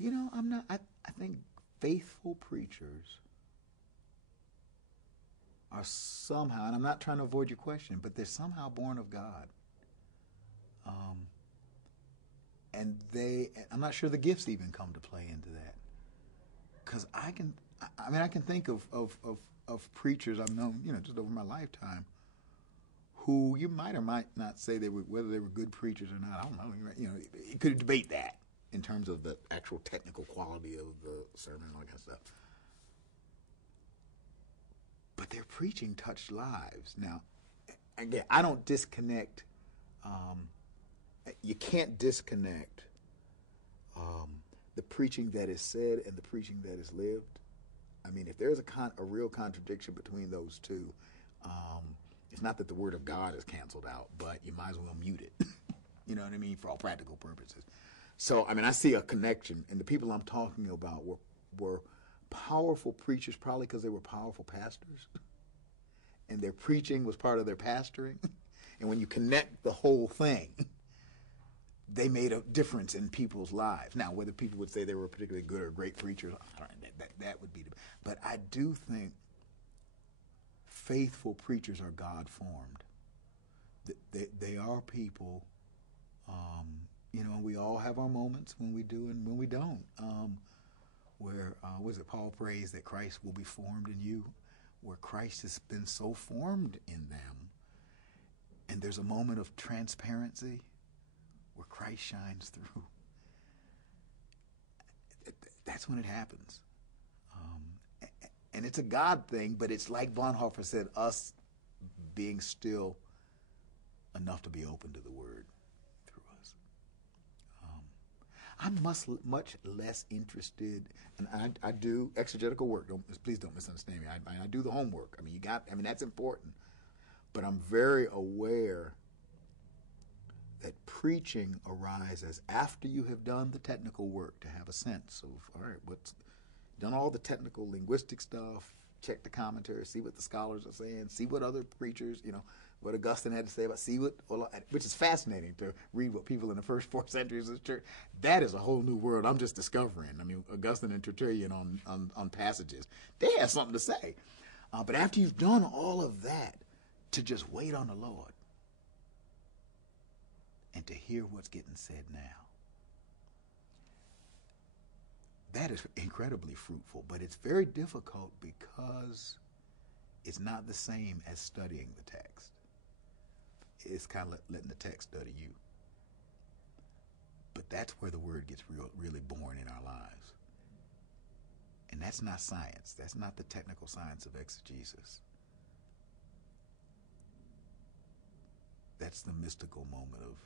I'm not. I think faithful preachers are somehow, and I'm not trying to avoid your question, but they're somehow born of God. And I'm not sure the gifts even come to play into that. Because I can think of preachers I've known, just over my lifetime, who you might or might not say whether they were good preachers or not. I don't know. You could debate that in terms of the actual technical quality of the sermon and all that kind of stuff. But their preaching touched lives. Now, again, I don't disconnect. You can't disconnect the preaching that is said and the preaching that is lived. I mean, if there's a real contradiction between those two, it's not that the word of God is canceled out, but you might as well mute it. You know what I mean? For all practical purposes. So, I mean, I see a connection, and the people I'm talking about were powerful preachers, probably because they were powerful pastors, and their preaching was part of their pastoring. And when you connect the whole thing, they made a difference in people's lives. Now, whether people would say they were particularly good or great preachers, that would be. But I do think faithful preachers are God-formed. They are people. We all have our moments when we do and when we don't. Where Paul prays that Christ will be formed in you, where Christ has been so formed in them, and there's a moment of transparency where Christ shines through. That's when it happens. And it's a God thing, but it's like Bonhoeffer said, us being still enough to be open to the Word through us. I'm much less interested, and I do exegetical work. Please don't misunderstand me. I do the homework. I mean, that's important. But I'm very aware that preaching arises after you have done the technical work, to have a sense of, all right, done all the technical linguistic stuff, check the commentary, see what the scholars are saying, see what other preachers, what Augustine had to say about, which is fascinating to read what people in the first 4 centuries of the church. That is a whole new world I'm just discovering. I mean, Augustine and Tertullian on passages, they have something to say. But after you've done all of that, to just wait on the Lord and to hear what's getting said now, that is incredibly fruitful. But it's very difficult because it's not the same as studying the text. It's kind of letting the text study you. But that's where the Word gets really born in our lives. And that's not science. That's not the technical science of exegesis. That's the mystical moment of